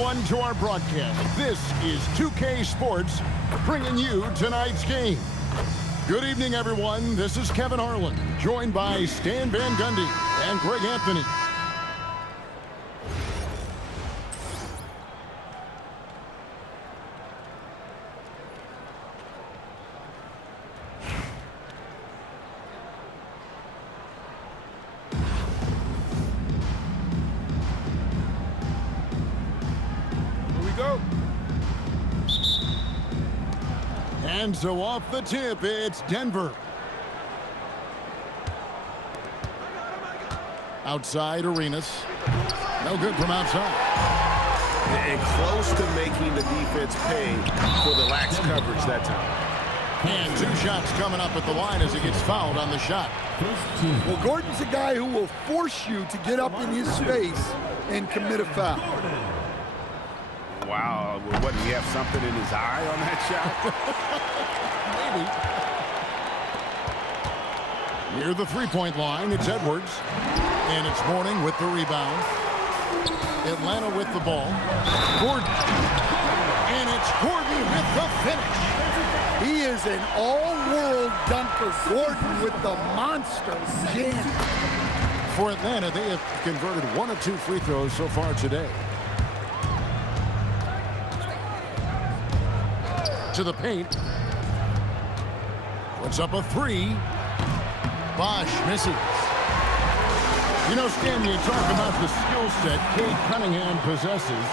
everyone to our broadcast. This is 2K Sports bringing you tonight's game. Good evening, everyone. This is Kevin Harlan, joined by Stan Van Gundy and Greg Anthony. And so off the tip, it's Denver. Outside Arenas. No good from outside. And close to making the defense pay for the lax coverage that time. And two shots coming up at the line as he gets fouled on the shot. Well, Gordon's a guy who will force you to get up in his space and commit a foul. Wow, what, did he have something in his eye on that shot? Maybe. Near the three-point line, it's Edwards. And it's Mourning with the rebound. Atlanta with the ball. Gordon. And it's Gordon with the finish. He is an all-world dunker. Gordon with the monster jam. For Atlanta, they have converted 1 of 2 free throws so far today. To the paint. Puts up a three. Bosch misses. You know, Stan, you talk about the skill set Cade Cunningham possesses.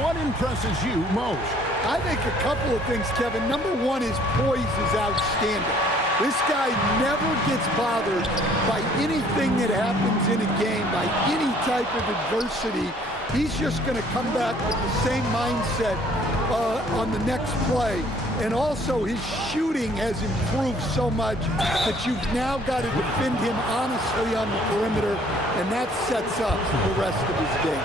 What impresses you most? I think a couple of things, Kevin. Number one, his poise is outstanding. This guy never gets bothered by anything that happens in a game, by any type of adversity. He's just going to come back with the same mindset on the next play. And also, his shooting has improved so much that you've now got to defend him honestly on the perimeter, and that sets up the rest of his game.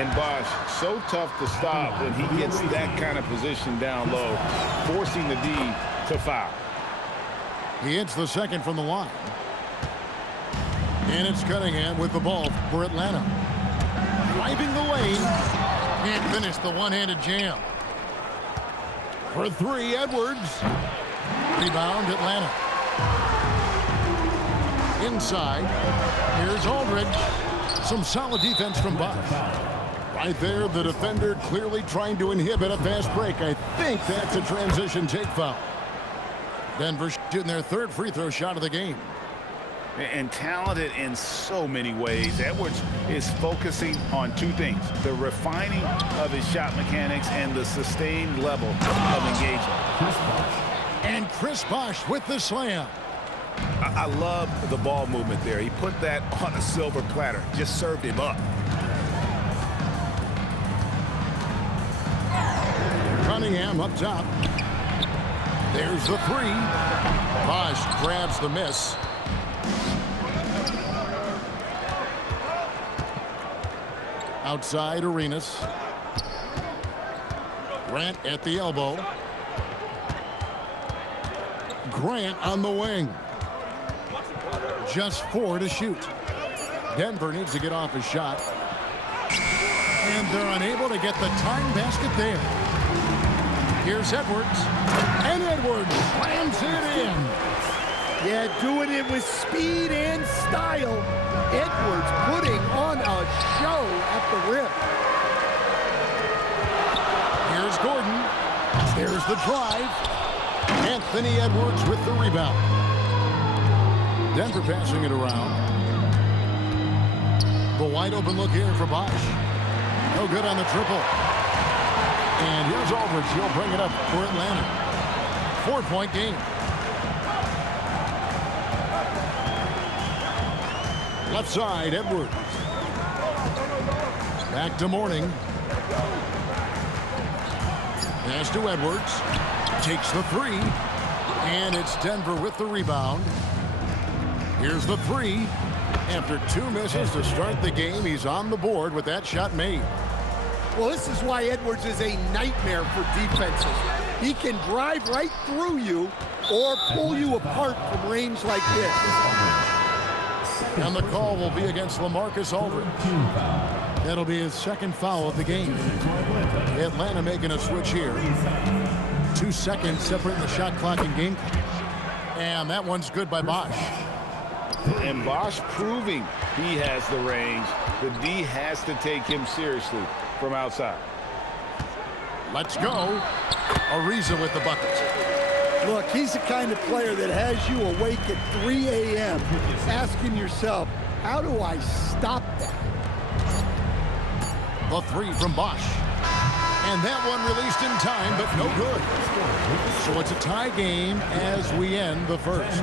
And Bosch, so tough to stop when he gets that kind of position down low, forcing the D to foul. He hits the second from the line. And it's Cunningham with the ball for Atlanta. Driving the lane. Can't finish the one-handed jam. For three, Edwards. Rebound, Atlanta. Inside. Here's Aldridge. Some solid defense from Bosch. Right there, the defender clearly trying to inhibit a fast break. I think that's a transition take foul. Denver shooting their third free throw shot of the game. And talented in so many ways. Edwards is focusing on two things: the refining of his shot mechanics and the sustained level of engagement. And Chris Bosch with the slam. I love the ball movement there. He put that on a silver platter, just served him up. Cunningham up top. There's the three. Bosch grabs the miss. Outside Arenas. Grant at the elbow. Grant on the wing. Just 4 to shoot. Denver needs to get off his shot. And they're unable to get the time basket there. Here's Edwards. And Edwards slams it in. Yeah, doing it with speed and style. Edwards putting on a show at the rim. Here's Gordon. There's the drive. Anthony Edwards with the rebound. Denver passing it around. The wide open look here for Bosch. No good on the triple. And here's Aldridge. He'll bring it up for Atlanta. 4-point game. Left side, Edwards. Back to Mourning. Pass to Edwards. Takes the three. And it's Denver with the rebound. Here's the three. After 2 misses to start the game, he's on the board with that shot made. Well, this is why Edwards is a nightmare for defenses. He can drive right through you or pull you apart from range like this. And the call will be against LaMarcus Aldridge. That'll be his second foul of the game. Atlanta making a switch here. 2 seconds separating the shot clock and game clock. And that one's good by Bosch. And Bosch proving he has the range. The D has to take him seriously from outside. Let's go. Ariza with the bucket. Look, he's the kind of player that has you awake at 3 a.m. asking yourself, how do I stop that? The three from Bosch. And that one released in time, but no good. So it's a tie game as we end the first.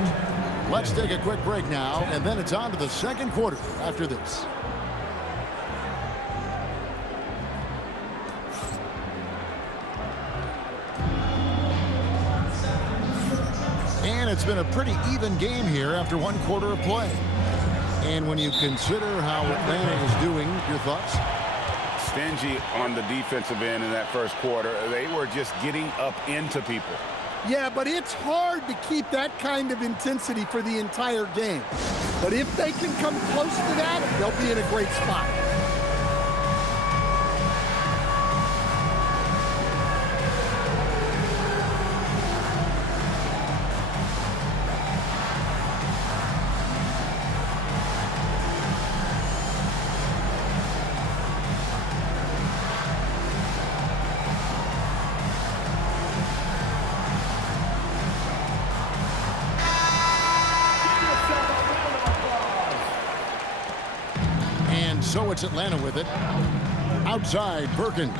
Let's take a quick break now, and then it's on to the second quarter after this. And it's been a pretty even game here after one quarter of play. And when you consider how Atlanta is doing, your thoughts? Stingy on the defensive end in that first quarter. They were just getting up into people. Yeah, but it's hard to keep that kind of intensity for the entire game. But if they can come close to that, they'll be in a great spot. So it's Atlanta with it. Outside, Perkins.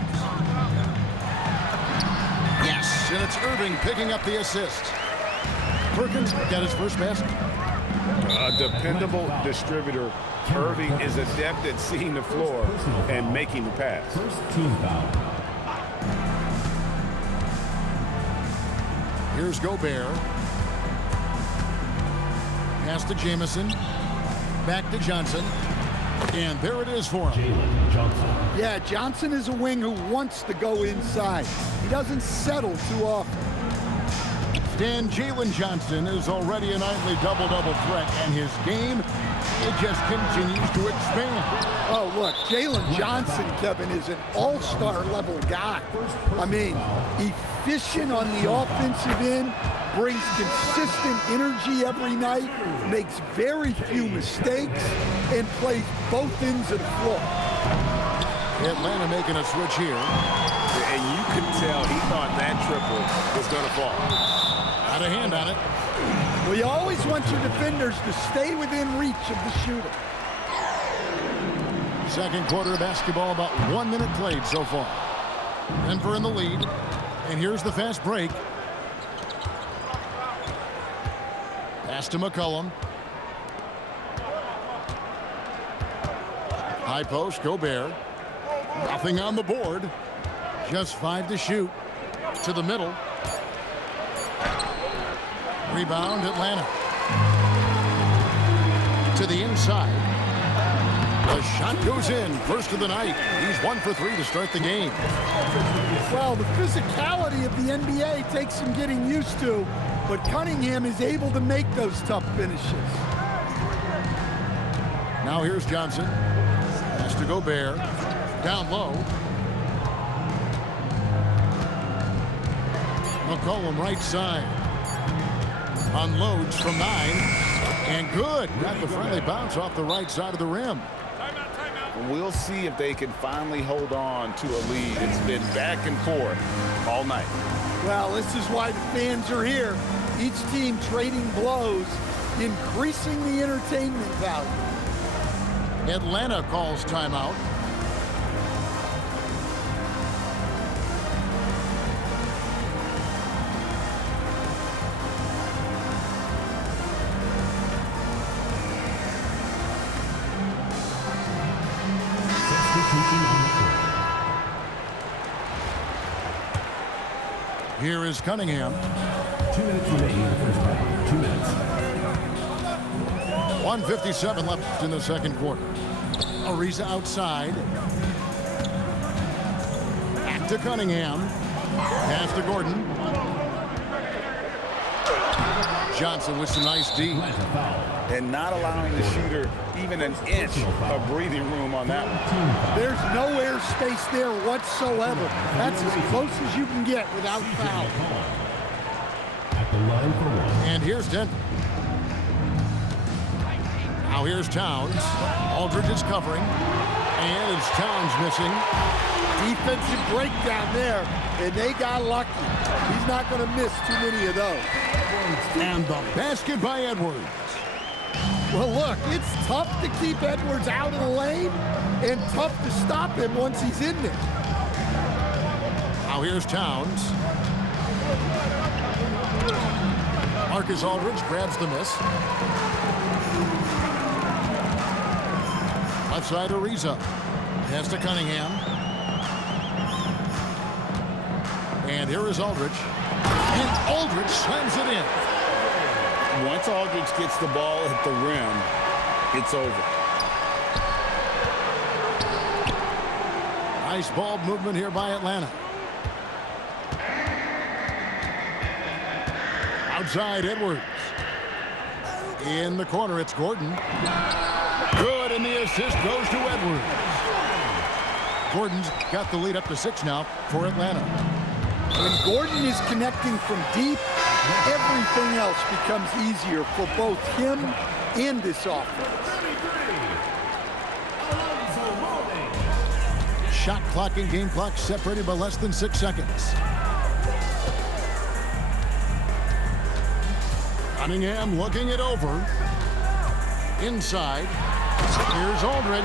Yes, and it's Irving picking up the assist. Perkins got his first basket. A dependable distributor. Irving is adept at seeing the floor and making the pass. First team foul. Here's Gobert. Pass to Jamison. Back to Johnson. And there it is for him. Yeah, Johnson is a wing who wants to go inside. He doesn't settle too often. And Jalen Johnson is already a nightly double-double threat, and his game, it just continues to expand. Oh, look, Jalen Johnson, Kevin, is an all-star level guy. I mean, efficient on the offensive end, brings consistent energy every night, makes very few mistakes, and plays both ends of the floor. Atlanta making a switch here. And you can tell he thought that triple was going to fall. Got a hand on it. Well, you always want your defenders to stay within reach of the shooter. Second quarter of basketball, about 1 minute played so far. Denver in the lead. And here's the fast break. Pass to McCollum. High post, Gobert. Nothing on the board. Just 5 to shoot. To the middle. Rebound, Atlanta. To the inside. The shot goes in. First of the night. He's 1 for 3 to start the game. Well, the physicality of the NBA takes some getting used to, but Cunningham is able to make those tough finishes. Now here's Johnson. Has to Gobert. Down low. McCollum right side. Unloads from 9. And good. Got the friendly bounce off the right side of the rim. We'll see if they can finally hold on to a lead. It's been back and forth all night. Well, this is why the fans are here. Each team trading blows, increasing the entertainment value. Atlanta calls timeout. Here is Cunningham. 2 minutes remaining in the first half. 2 minutes. 1:57 left in the second quarter. Ariza outside. Back to Cunningham. Pass to Gordon. Johnson with some nice D. Foul. and not allowing the shooter even an inch of breathing room on that one. There's no air space there whatsoever. That's as close as you can get without foul. At the line for one. And here's Denver. Now here's Towns. Aldridge is covering. And it's Towns missing. Defensive breakdown there, and they got lucky. He's not going to miss too many of those. And the basket by Edwards. Well, look, it's tough to keep Edwards out of the lane and tough to stop him once he's in there. Now here's Towns. Marcus Aldridge grabs the miss. Left side Ariza. Pass to Cunningham. And here is Aldridge. And Aldridge slams it in. Once Aldridge gets the ball at the rim, it's over. Nice ball movement here by Atlanta. Outside Edwards. In the corner, it's Gordon. Good, and the assist goes to Edwards. Gordon's got the lead up to 6 now for Atlanta. When Gordon is connecting from deep, everything else becomes easier for both him and this offense. Shot clock and game clock separated by less than 6 seconds. Cunningham looking it over. Inside. Here's Aldridge.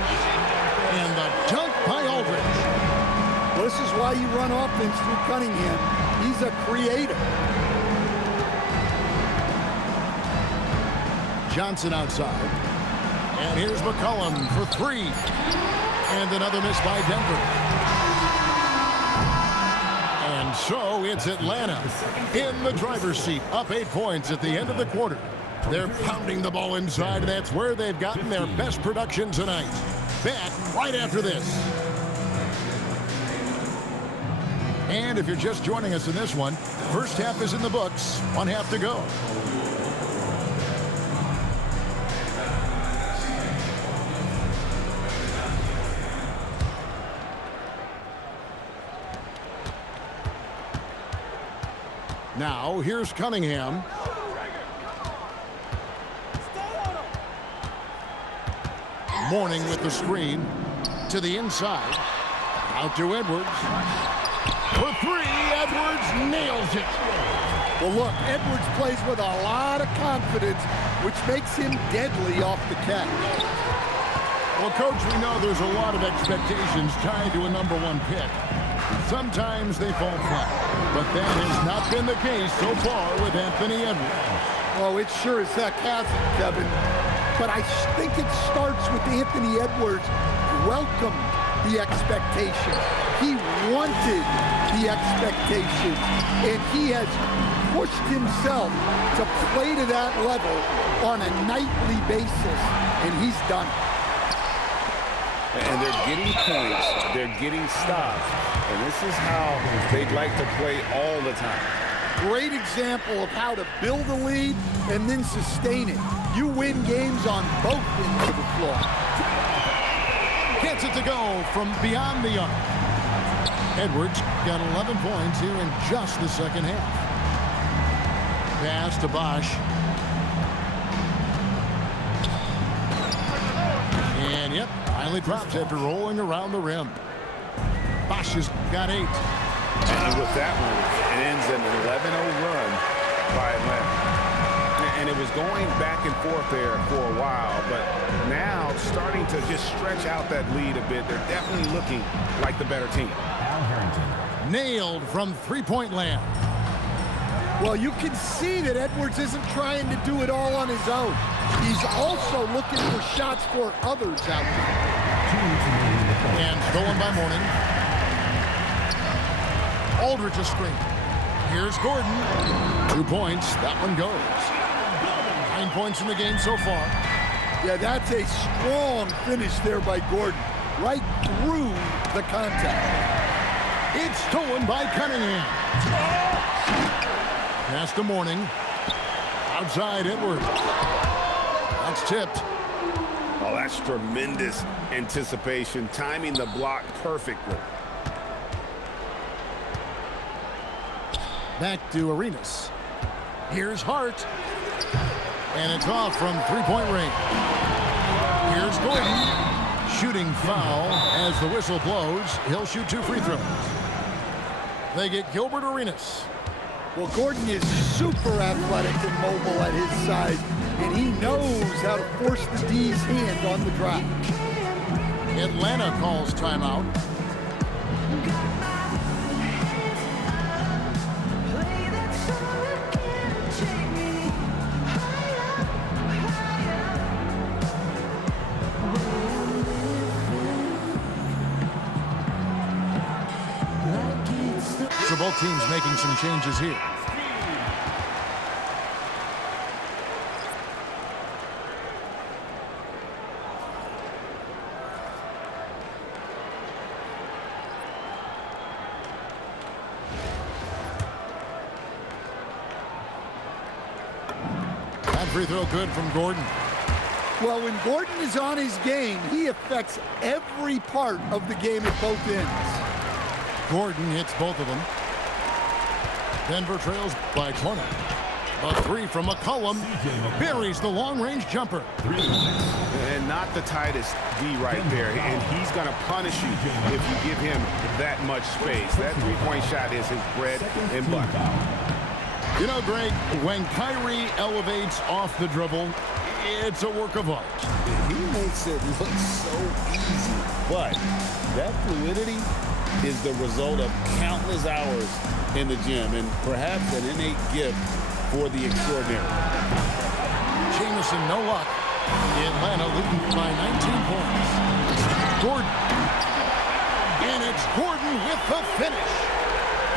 And the dunk by Aldridge. This is why you run offense through Cunningham. He's a creator. Johnson outside. And here's McCollum for 3. And another miss by Denver. And so it's Atlanta in the driver's seat, up 8 points at the end of the quarter. They're pounding the ball inside, and that's where they've gotten their best production tonight. Back right after this. And if you're just joining us in this one, first half is in the books, 1 half to go. Now, here's Cunningham. Mourning with the screen to the inside. Out to Edwards. For 3, Edwards nails it. Well, look, Edwards plays with a lot of confidence, which makes him deadly off the catch. Well, Coach, we know there's a lot of expectations tied to a #1 pick. Sometimes they fall flat, but that has not been the case so far with Anthony Edwards. Oh, it sure as heck hasn't, Kevin. But I think it starts with Anthony Edwards welcomed the expectation. He wanted the expectations, and he has pushed himself to play to that level on a nightly basis, and he's done it. And they're getting points, they're getting stops, and this is how they'd like to play all the time. Great example of how to build a lead and then sustain it. You win games on both ends of the floor. Gets it to go from beyond the arc. Edwards got 11 points here in just the second half. Pass to Bosch. And yep, finally drops after rolling around the rim. Bosch has got 8. And with that one, it ends an 11-0 run by Atlanta. And it was going back and forth there for a while, but now starting to just stretch out that lead a bit. They're definitely looking like the better team. Al Harrington. Nailed from 3-point land. Well, you can see that Edwards isn't trying to do it all on his own. He's also looking for shots for others out there. And stolen by Mourning. Aldridge a screen. Here's Gordon. 2 points. That one goes. 9 points in the game so far. Yeah, that's a strong finish there by Gordon. Right through the contact. It's stolen by Cunningham. Pass to Mourning. Outside Edwards. That's tipped. Oh, that's tremendous anticipation, timing the block perfectly. Back to Arenas. Here's Hart. And it's off from three-point range. Here's Gordon. Shooting foul as the whistle blows. He'll shoot 2 free throws. They get Gilbert Arenas. Well, Gordon is super athletic and mobile at his size, and he knows how to force the D's hand on the drive. Atlanta calls timeout. So both teams making some changes here. That free throw good from Gordon. Well, when Gordon is on his game, he affects every part of the game at both ends. Gordon hits both of them. Denver trails by 20. A three from McCollum buries the long-range jumper. And not the tightest D right there. And he's going to punish you if you give him that much space. That three-point shot is his bread and butter. You know, Greg, when Kyrie elevates off the dribble, it's a work of art. He makes it look so easy. But that fluidity is the result of countless hours in the gym and perhaps an innate gift for the extraordinary. Jamison, no luck. Atlanta leading by 19 points. Gordon. And it's Gordon with the finish.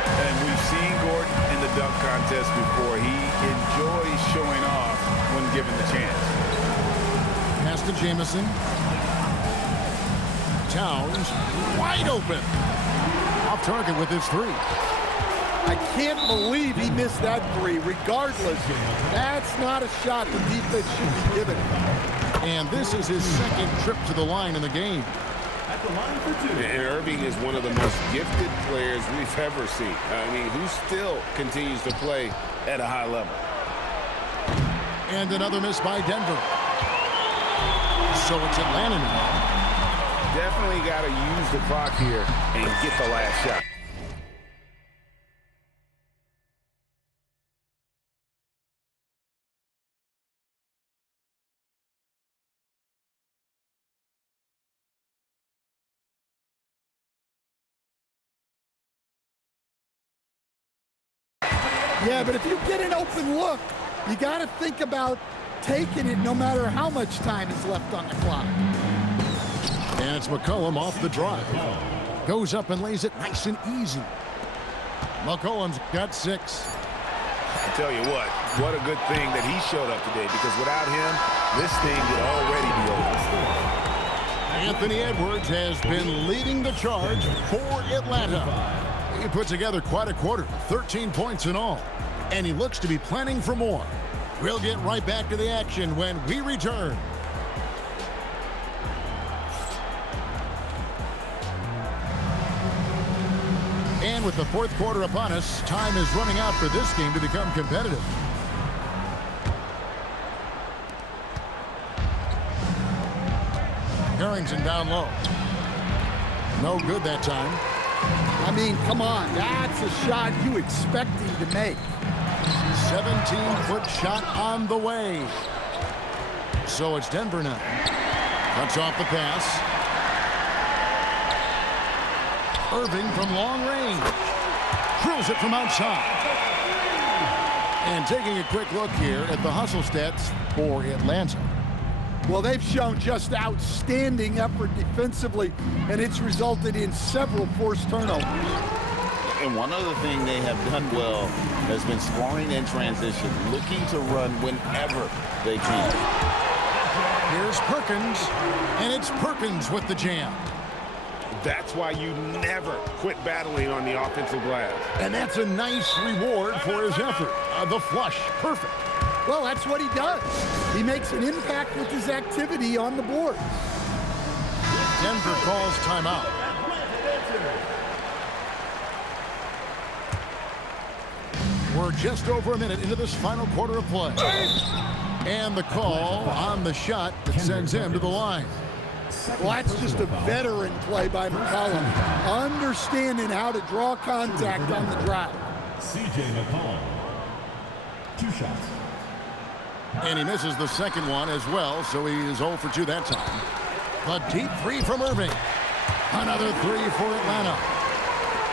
And we've seen Gordon in the dunk contest before. He enjoys showing off when given the chance. Pass to Jamison. Towns wide open. Off target with his three. I can't believe he missed that three. Regardless, that's not a shot the defense should be given. And this is his second trip to the line in the game. At the line for 2. And Irving is one of the most gifted players we've ever seen. I mean, who still continues to play at a high level. And another miss by Denver. So it's Atlanta now. Definitely got to use the clock here and get the last shot. Yeah, but if you get an open look, you got to think about taking it no matter how much time is left on the clock. And it's McCollum off the drive. Goes up and lays it nice and easy. McCollum's got 6. I tell you what a good thing that he showed up today, because without him, this thing would already be over. Anthony Edwards has been leading the charge for Atlanta. He put together quite a quarter, 13 points in all, and he looks to be planning for more. We'll get right back to the action when we return. And with the fourth quarter upon us, time is running out for this game to become competitive. Harrington down low. No good that time. I mean, come on, that's a shot you expect him to make. 17-foot shot on the way. So it's Denver now. Cuts off the pass. Irving from long range. Drills it from outside. And taking a quick look here at the hustle stats for Atlanta. Well, they've shown just outstanding effort defensively, and it's resulted in several forced turnovers. And one other thing they have done well has been scoring in transition, looking to run whenever they can. Here's Perkins, and it's Perkins with the jam. That's why you never quit battling on the offensive glass. And that's a nice reward for his effort. The flush, perfect. Well, that's what he does. He makes an impact with his activity on the board. Denver calls timeout. We're just over a minute into this final quarter of play. And the call on the shot that sends him to the line. Well, that's just a veteran play by McCollum, understanding how to draw contact on the drive. C.J. McCollum. 2 shots. And he misses the second one as well, so he is 0 for 2 that time. A deep 3 from Irving. Another 3 for Atlanta.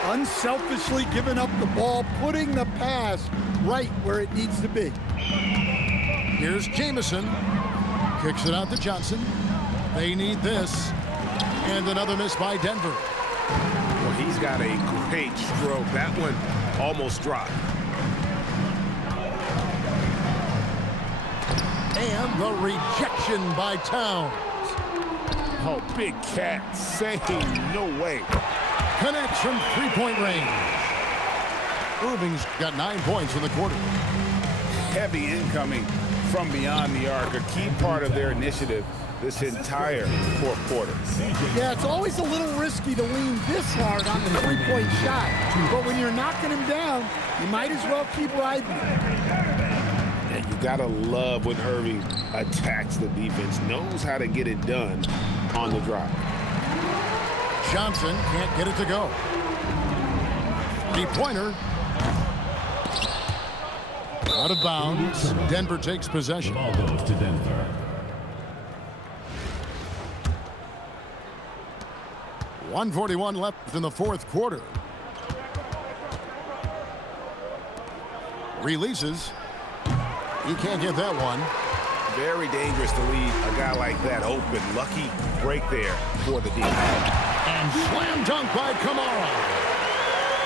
Unselfishly giving up the ball, putting the pass right where it needs to be. Here's Jamison. Kicks it out to Johnson. They need this. And another miss by Denver. Well, he's got a great stroke. That one almost dropped. And the rejection by Towns. Oh, Big Cat saying no way. Connects from three-point range. Irving's got 9 points in the quarter. Heavy incoming from beyond the arc, a key part of their initiative this entire fourth quarter. Yeah, it's always a little risky to lean this hard on the three-point shot. But when you're knocking him down, you might as well keep riding him. And you gotta love when Irving attacks the defense, knows how to get it done on the drive. Johnson can't get it to go. Three-pointer. Out of bounds. Denver takes possession. Ball goes to Denver. 1:41 left in the fourth quarter. Releases. He can't get that one. Very dangerous to leave a guy like that open. Lucky break there for the defense. And slam dunk by Kamara.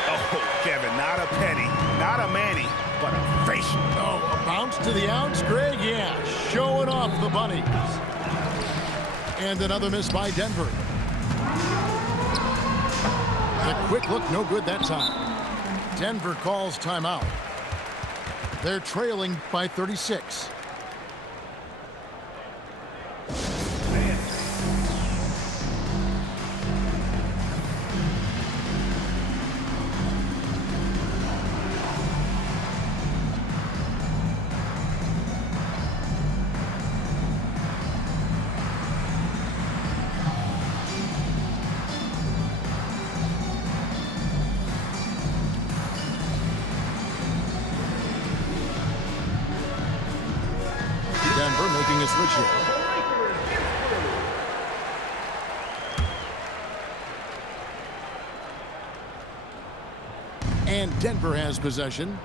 Oh, Kevin, not a penny, not a Manny, but a facial. Oh, a bounce to the outs, Greg? Yeah, showing off the bunnies. And another miss by Denver. The quick look, no good that time. Denver calls timeout. They're trailing by 36. Denver making a switch here. And Denver has possession.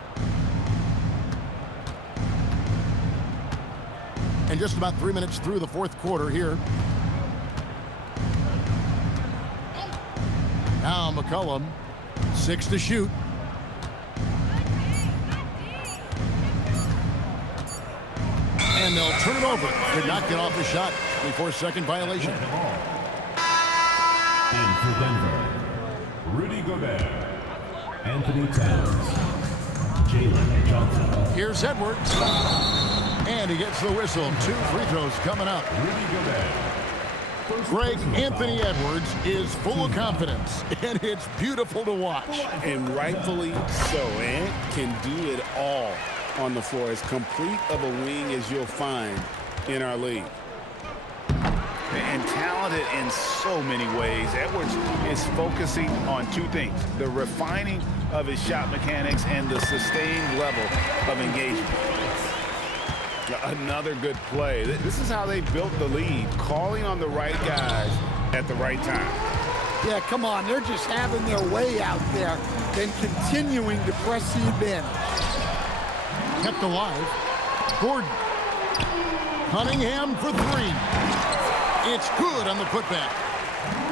And just about 3 minutes through the fourth quarter here. Now McCollum, 6 to shoot. And they'll turn it over. Did not get off the shot. 24-second violation. And for Denver, Rudy Gobert, Anthony Towns, Jalen Johnson. Here's Edwards. And he gets the whistle. 2 free throws coming up. Rudy Gobert. Greg, Anthony Edwards is full of confidence. And it's beautiful to watch. And rightfully so. Ant can do it all on the floor. As complete of a wing as you'll find in our league. And talented in so many ways. Edwards is focusing on 2 things. The refining of his shot mechanics and the sustained level of engagement. Another good play. This is how they built the lead. Calling on the right guys at the right time. Yeah, come on. They're just having their way out there and continuing to press the advantage. Kept alive. Gordon. Cunningham for 3. It's good on the putback.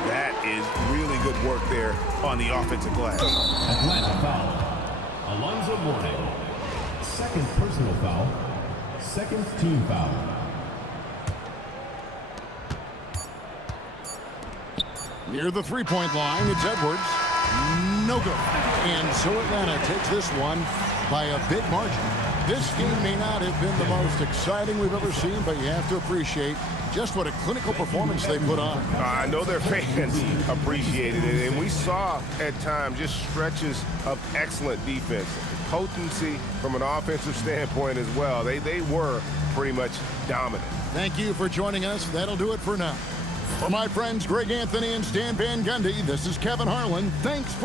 That is really good work there on the offensive glass. Atlanta foul. Alonzo Mourning. Second personal foul. Second team foul. Near the three-point line, it's Edwards. No good. And so Atlanta takes this one by a big margin. This game may not have been the most exciting we've ever seen, but you have to appreciate just what a clinical performance they put on. I know their fans appreciated it, and we saw at times just stretches of excellent defense. Potency from an offensive standpoint as well. They were pretty much dominant. Thank you for joining us. That'll do it for now. For my friends Greg Anthony and Stan Van Gundy, this is Kevin Harlan. Thanks for